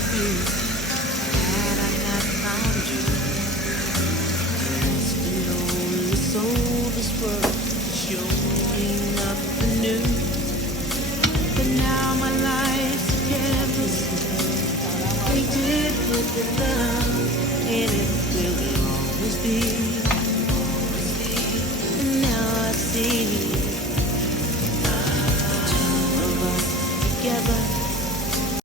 have you. Had I not found you, lost and lonely soul, this world showed me nothing new. But now my life's a canvas, painted with the love, and it will always be. And now I see